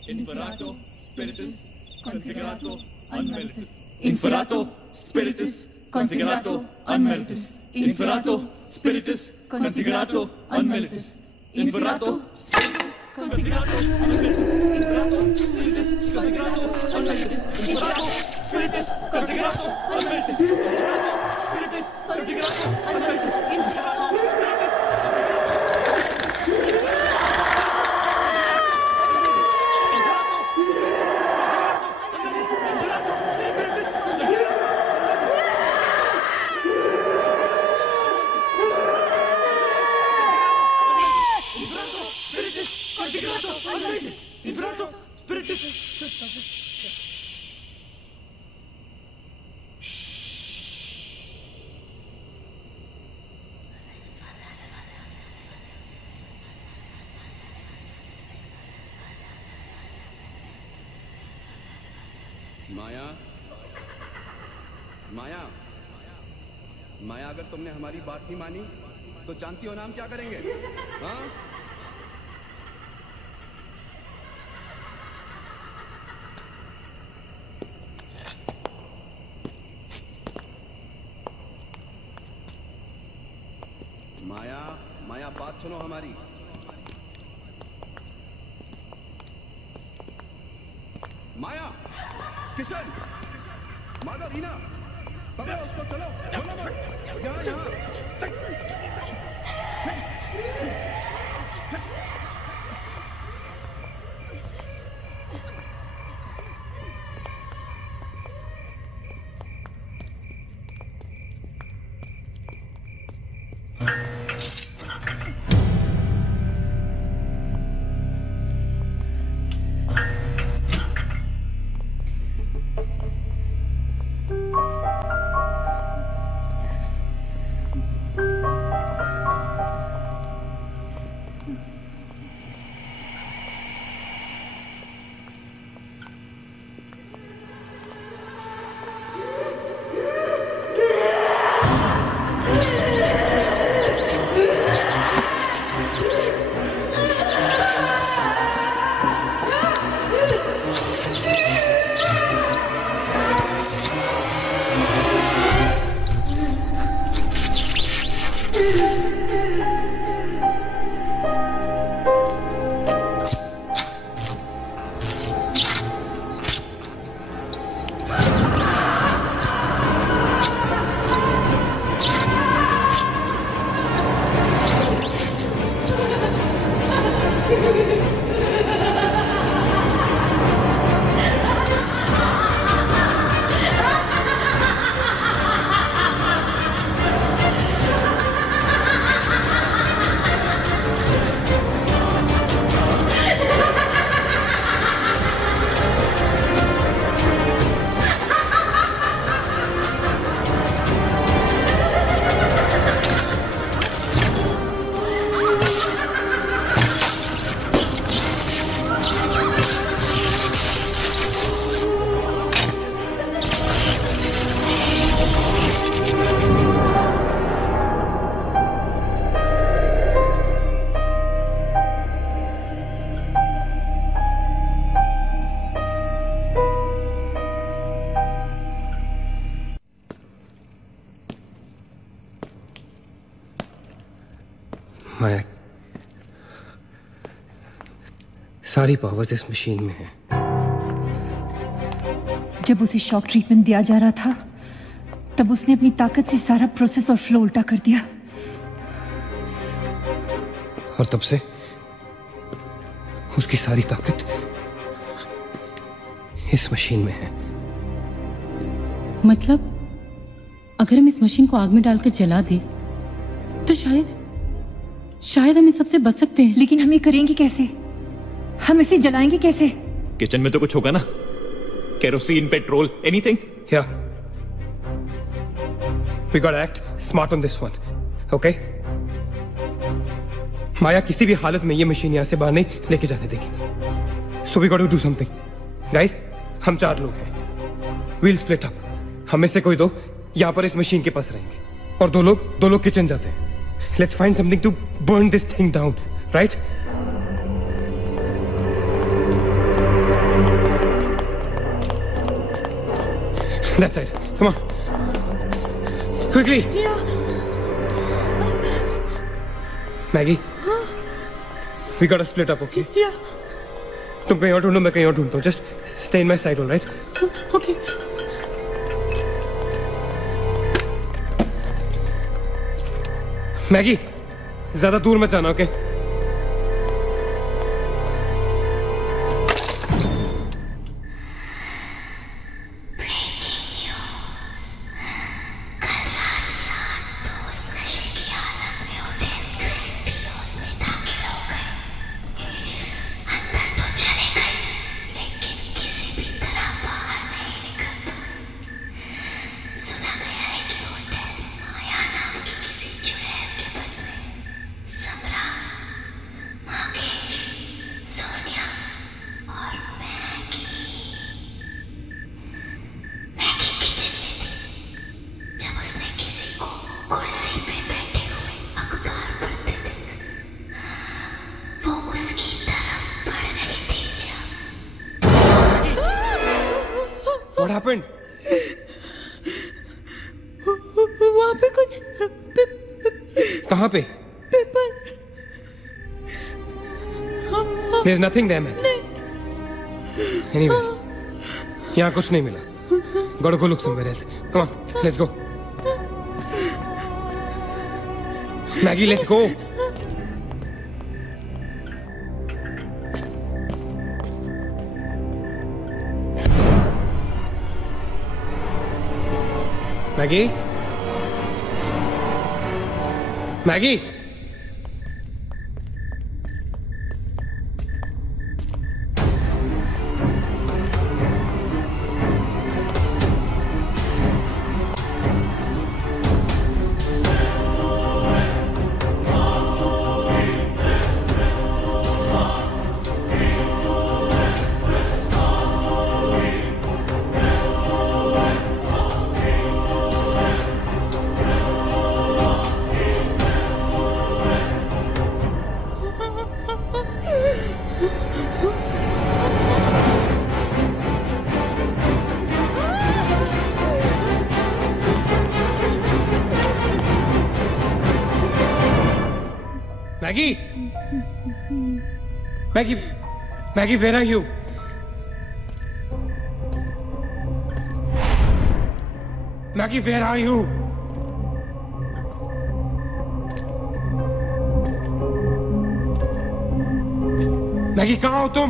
Inferato spiritus considerato unmelitus. Inferato spiritus considerato unmelitus. Inferato spiritus considerato unmelitus. Inferato spiritus considerato unmelitus. Inferato spiritus considerato unmelitus. Inferato spiritus considerato unmelitus. Spiritus considerato unmelitus. Inferato माया, माया, माया, अगर तुमने हमारी बात नहीं मानी तो जानती हो ना हम क्या करेंगे? हाँ? माया, माया, बात सुनो हमारी। माया, किशन, माधव, रीना, पकड़ो उसको, चलो, बोलो मत, यहाँ यहाँ। माया, सारी पावर्स इस मशीन में है। जब उसे शॉक ट्रीटमेंट दिया जा रहा था तब उसने अपनी ताकत से सारा प्रोसेस और फ्लो उल्टा कर दिया। और तब से उसकी सारी ताकत इस मशीन में है। मतलब अगर हम इस मशीन को आग में डालकर जला दे तो शायद हम इस सबसे बच सकते हैं। लेकिन हम ये करेंगे कैसे? हम इसे जलाएंगे कैसे? किचन में तो कुछ होगा ना, kerosene, petrol, anything. Yeah. We gotta act smart on this one. Okay? माया किसी भी हालत में ये मशीन यहां से बाहर नहीं लेके जाने देगी। So we gotta do something. Guys, हम 4 लोग हैं। We'll split up. हम में से कोई 2 यहां पर इस मशीन के पास रहेंगे और 2 लोग किचन जाते हैं। Let's find something to burn this thing down, right? That side. Come on. Quickly. Yeah. Maggie. We gotta split up, okay? Yeah. तुम कहीं और ढूंढो, मैं कहीं और ढूंढता हूँ. Just stay in my side, all right? Okay. Maggie, ज्यादा दूर मत जाना, okay? What happened? वहाँ पे कुछ कहाँ पे? Paper. There's nothing there, man. Anyways, यहाँ कुछ नहीं मिला. Gotta go look somewhere else. Come on, let's go. Maggie, let's go. Maggie? Maggie? Maggie? Maggie, where are you? Maggie, where are you? Maggie, कहाँ हो तुम?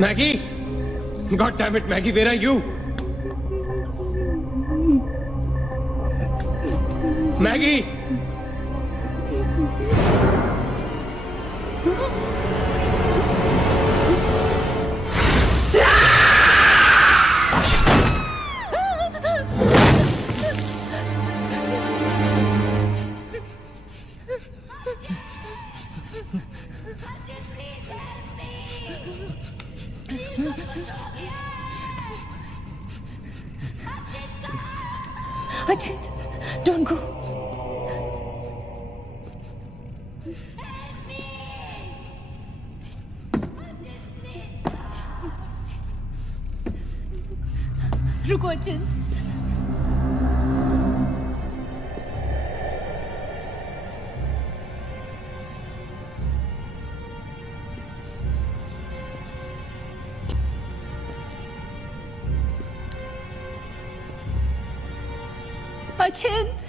Maggie? God damn it, Maggie, where are you? Maggie! Ajit, don't go. रुको अचित। अचिंत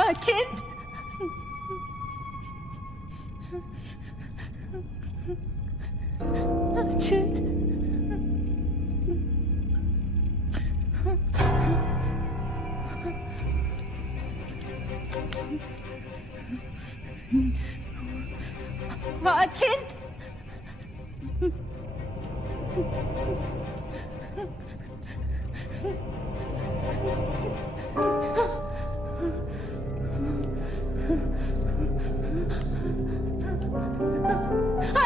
अचिंत अचिंत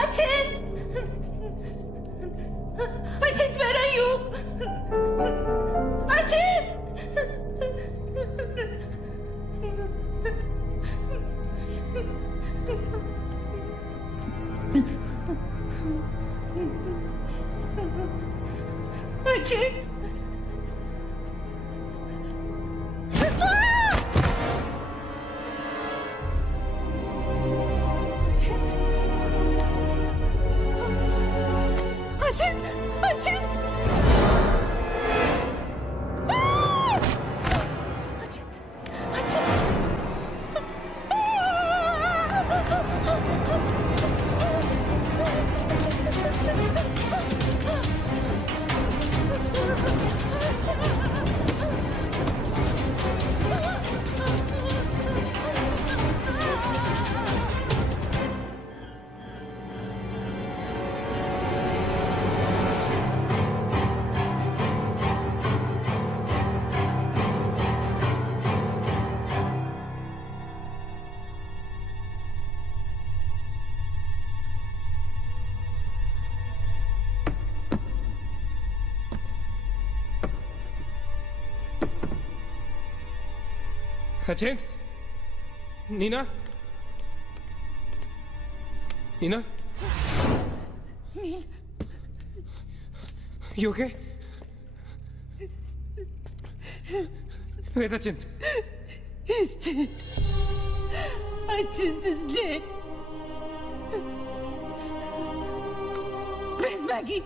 अचिंत अचिंत where are you? अचिंत अचिंत अचिंत Neena Neena nil You okay? Where's Achint? He's dead. Achint is dead. Where's Maggie?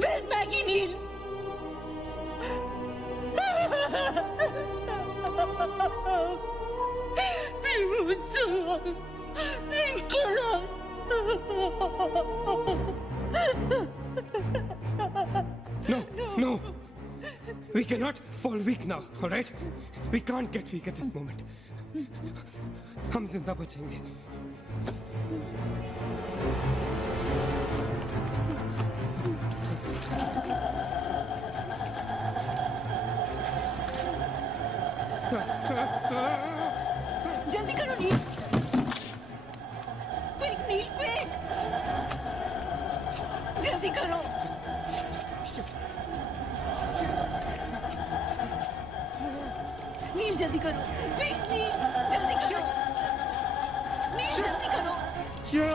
Where's Maggie, Neil? We won't survive. They'll kill us. No. We cannot fall weak now, all right? We can't get weak at this moment. हम जिंदा बचेंगे. जल्दी करो नील. Quick नील quick. जल्दी करो. नील जल्दी करो. Quick नील जल्दी करो. नील जल्दी करो. नील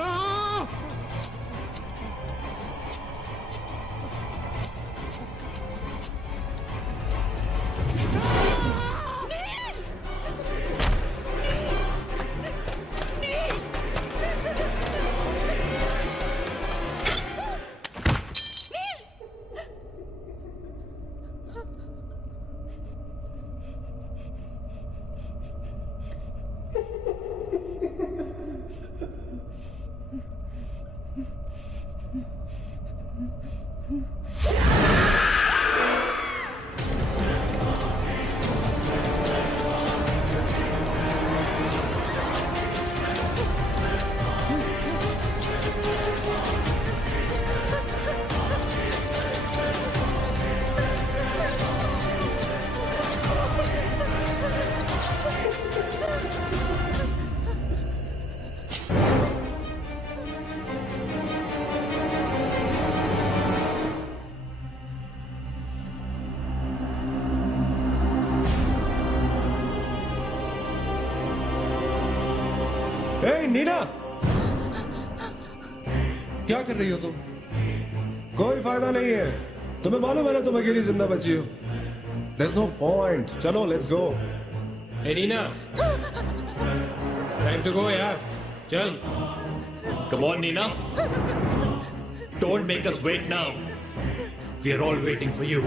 ए नीना, क्या कर रही हो तुम? कोई फायदा नहीं है, तुम्हें मालूम है ना तुम अकेली जिंदा बची हो। There's no point. चलो let's go. Hey Neena, time to go यार, चल। Come on Neena, don't make us wait now. We are all waiting for you.